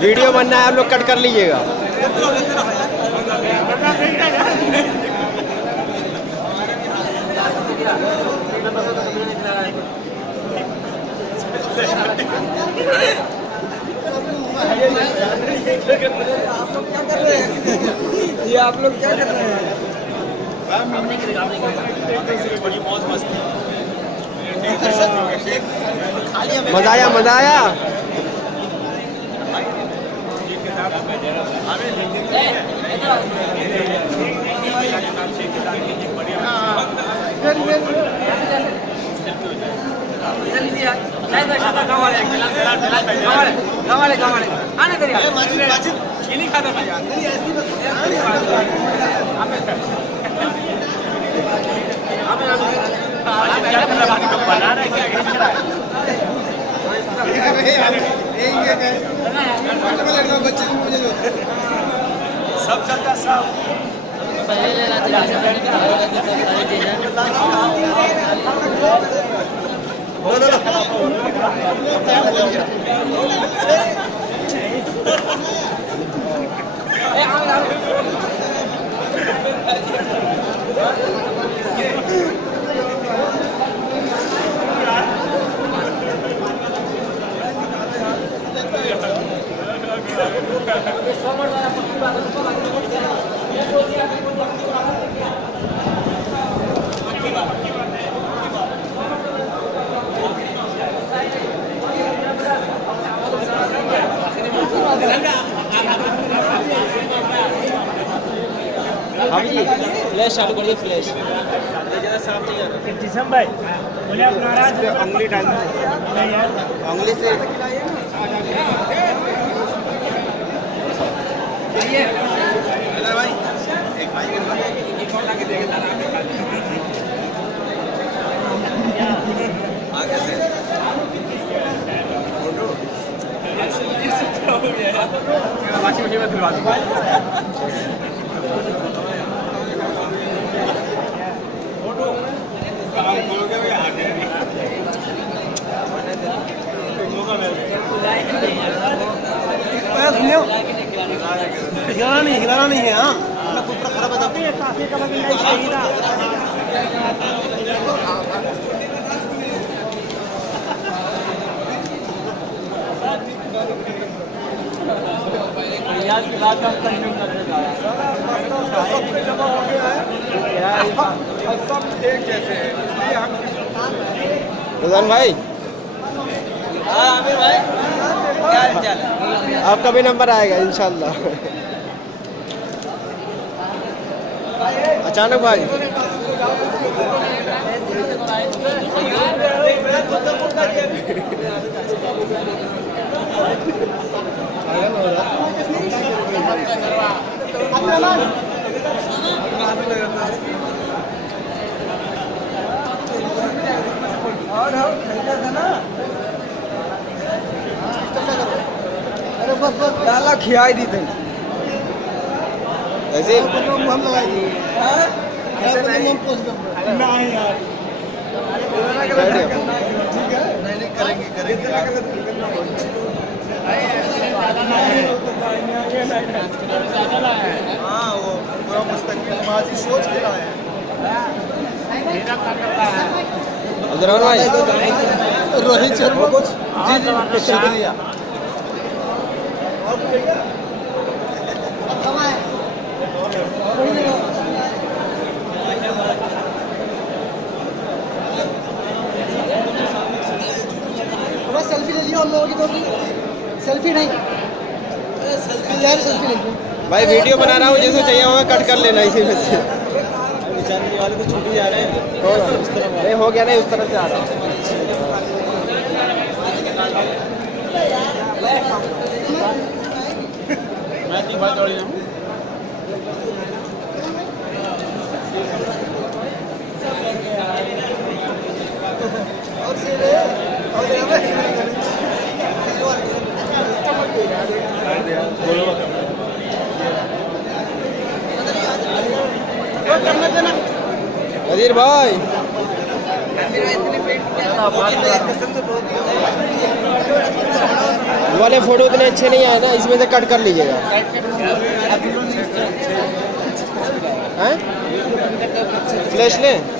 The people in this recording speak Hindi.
वीडियो बनना है, आप लोग कट कर लीजिएगा। ये आप लोग क्या कर रहे हैं? मजा आया, मजा आया। सब चलता सब हाँ जी, फ्लैश चालू कर दो, फ्लैश। साफ नहीं आ रहा। जिसम भाई बोले आप नाराज हो, उंगली डाल दो। नहीं यार, उंगली से भाई एक भाई एक और लाके देगा आगे से फोटो ऐसे हो गया यार। वाशिंग मशीन में धुलवा दो। हिलाना नहीं है। हाँ खराब रुझान भाई, आमिर भाई क्या हाल चाल है? आपका भी नंबर आएगा इंशाल्लाह। अचानक भाई बस डाला खियाई दी थी ऐसे हम लगाई दी। ऐसे नहीं यार, ठीक है, नहीं करेंगे हाँ वो पूरा मुस्तकबिल माजी सोच के लाए हैं। रोहित शर्मा कुछ जी शुक्रिया। सेल्फी ले लियो हम लोगों की, तो सेल्फी नहीं, सेल्फी ले लियो भाई। वीडियो बना रहा हूँ, जैसे चाहिए होगा कट कर लेना इसी में से। बेचारे वाले तो छूट ही जा रहे हैं। नहीं हो गया, नहीं उस तरफ से आ रहा हूँ। मैं तीन बार दौड़ी हूँ। वजीर भाई वाले फोटो इतने अच्छे नहीं आए ना, इसमें से कट कर लीजिएगा। हैं? फ्लैश लें?